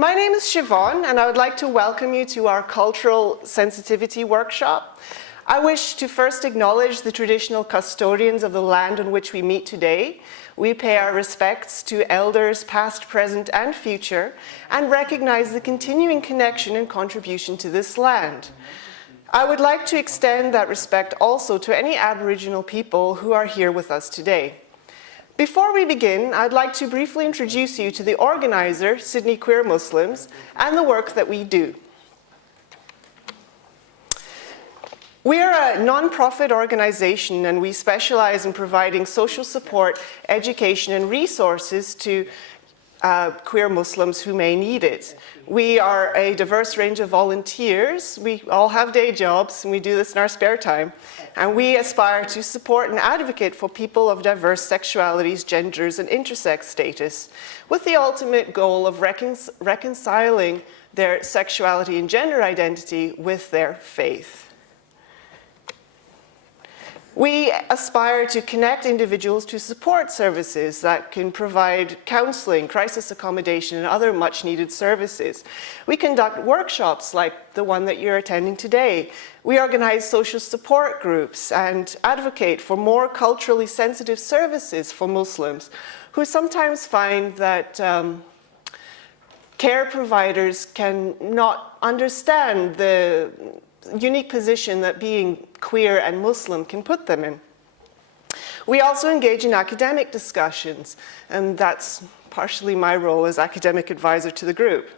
My name is Siobhan, and I would like to welcome you to our Cultural Sensitivity Workshop. I wish to first acknowledge the traditional custodians of the land on which we meet today. We pay our respects to elders past, present, and future, and recognize the continuing connection and contribution to this land. I would like to extend that respect also to any Aboriginal people who are here with us today. Before we begin, I'd like to briefly introduce you to the organizer, Sydney Queer Muslims, and the work that we do. We are a non-profit organization, and we specialize in providing social support, education, and resources to queer Muslims who may need it. We are a diverse range of volunteers. We all have day jobs, and we do this in our spare time. And we aspire to support and advocate for people of diverse sexualities, genders, and intersex status, with the ultimate goal of reconciling their sexuality and gender identity with their faith. We aspire to connect individuals to support services that can provide counseling, crisis accommodation, and other much-needed services. We conduct workshops like the one that you're attending today. We organize social support groups and advocate for more culturally sensitive services for Muslims who sometimes find that care providers can not understand the unique position that being queer and Muslim can put them in. We also engage in academic discussions, and that's partially my role as academic advisor to the group.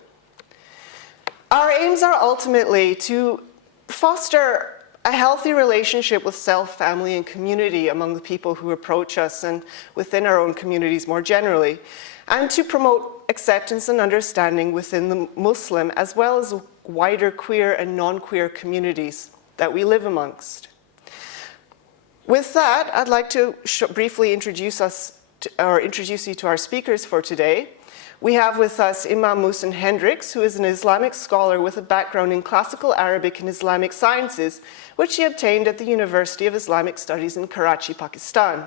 Our aims are ultimately to foster a healthy relationship with self, family, and community among the people who approach us and within our own communities more generally, and to promote acceptance and understanding within the Muslim as well as wider queer and non-queer communities that we live amongst. With that, I'd like to briefly introduce you to our speakers for today. We have with us Imam Muhsin Hendricks, who is an Islamic scholar with a background in classical Arabic and Islamic sciences, which he obtained at the University of Islamic Studies in Karachi, Pakistan.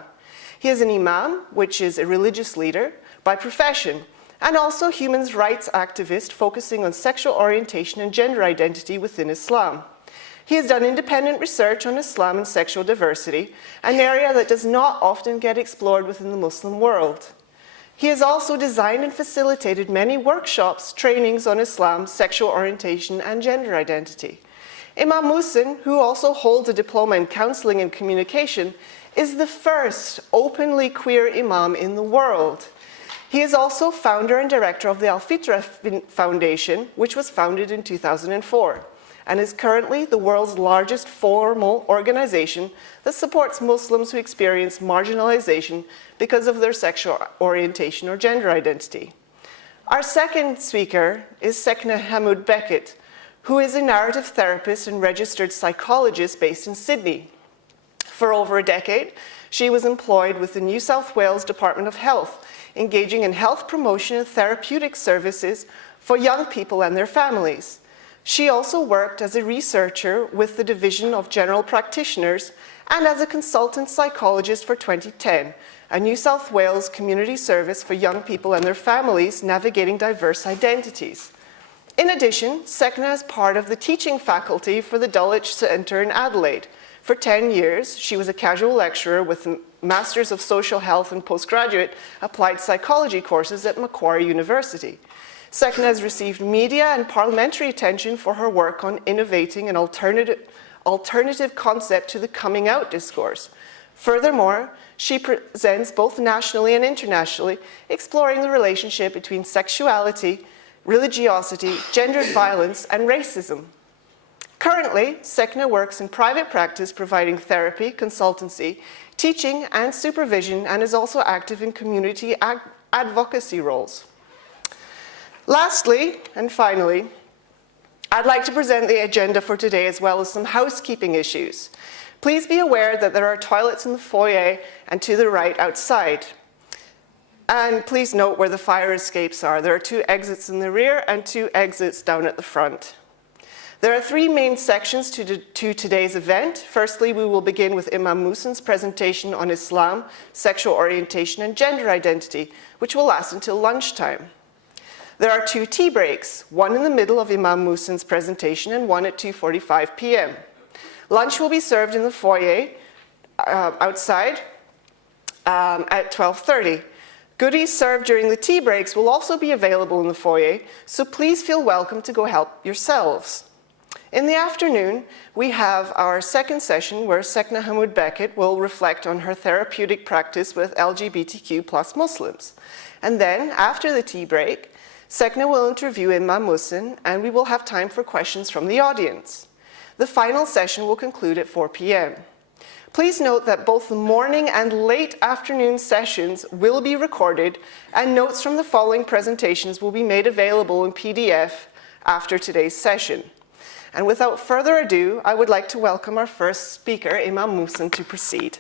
He is an imam, which is a religious leader by profession, and also human rights activist focusing on sexual orientation and gender identity within Islam. He has done independent research on Islam and sexual diversity, an area that does not often get explored within the Muslim world. He has also designed and facilitated many workshops, trainings on Islam, sexual orientation, and gender identity. Imam Muhsin, who also holds a diploma in counseling and communication, is the first openly queer imam in the world. He is also founder and director of the Al-Fitra Foundation, which was founded in 2004, and is currently the world's largest formal organization that supports Muslims who experience marginalization because of their sexual orientation or gender identity. Our second speaker is Sekna Hamoud Beckett, who is a narrative therapist and registered psychologist based in Sydney. For over a decade, she was employed with the New South Wales Department of Health, engaging in health promotion and therapeutic services for young people and their families. She also worked as a researcher with the Division of General Practitioners and as a consultant psychologist for 2010, a New South Wales community service for young people and their families navigating diverse identities. In addition, Sekna is part of the teaching faculty for the Dulwich Centre in Adelaide. For 10 years, she was a casual lecturer with Masters of Social Health and postgraduate applied psychology courses at Macquarie University. Sekna has received media and parliamentary attention for her work on innovating an alternative concept to the coming out discourse. Furthermore, she presents both nationally and internationally, exploring the relationship between sexuality, religiosity, gendered violence, and racism. Currently, Sekna works in private practice providing therapy, consultancy, teaching, and supervision, and is also active in community advocacy roles. Lastly, and finally, I'd like to present the agenda for today as well as some housekeeping issues. Please be aware that there are toilets in the foyer and to the right outside. And please note where the fire escapes are. There are 2 exits in the rear and 2 exits down at the front. There are 3 main sections to today's event. Firstly, we will begin with Imam Muhsin's presentation on Islam, sexual orientation, and gender identity, which will last until lunchtime. There are 2 tea breaks, one in the middle of Imam Muhsin's presentation and one at 2:45 p.m. Lunch will be served in the foyer outside at 12:30. Goodies served during the tea breaks will also be available in the foyer, so please feel welcome to go help yourselves. In the afternoon, we have our second session where Sekna Hamoud Beckett will reflect on her therapeutic practice with LGBTQ+ Muslims. And then, after the tea break, Sekna will interview Imam Muhsin, and we will have time for questions from the audience. The final session will conclude at 4 p.m. Please note that both the morning and late afternoon sessions will be recorded, and notes from the following presentations will be made available in PDF after today's session. And without further ado, I would like to welcome our first speaker, Imam Muhsin, to proceed.